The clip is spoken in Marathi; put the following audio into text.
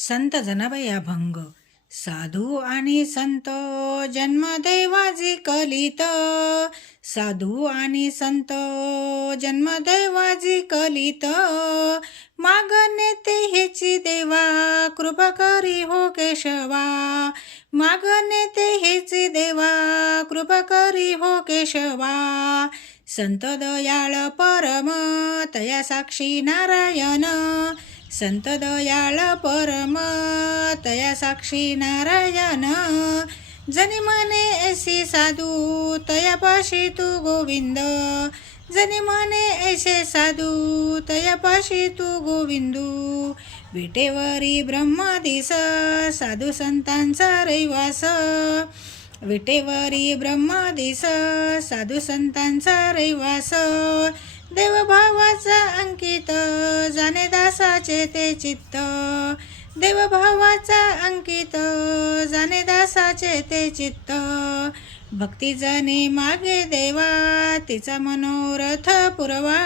संत जनाबाई अभंग. साधू आणि संत जन्मदैवाजी कलित, साधू आणि संत जन्मदैवाजी कलित, मागणे ते हेची देवा कृपा करी हो केशवा, मागणे ते हेची देवा कृपा करी हो केशवा. संत दयाळ परम तया साक्षी नारायण, संत दयाळ परम तया साक्षी नारायण. जनी म्हणे ऐसी साधू तयापाशी तू गोविंद, जनी म्हणे ऐसे साधू तयापाशी तू गोविंदू. विटेवरी ब्रह्मदिस साधू संतांचा रहिवास, विटेवरी ब्रह्मदिस साधू संतांचा रहिवास. देवभावाचा अंकित जाणे दासाचे ते चित्त, देवभावाचा अंकित जाणे दासाचे ते चित्त. भक्ती जनी मागे देवा तिचा मनोरथ पुरवा,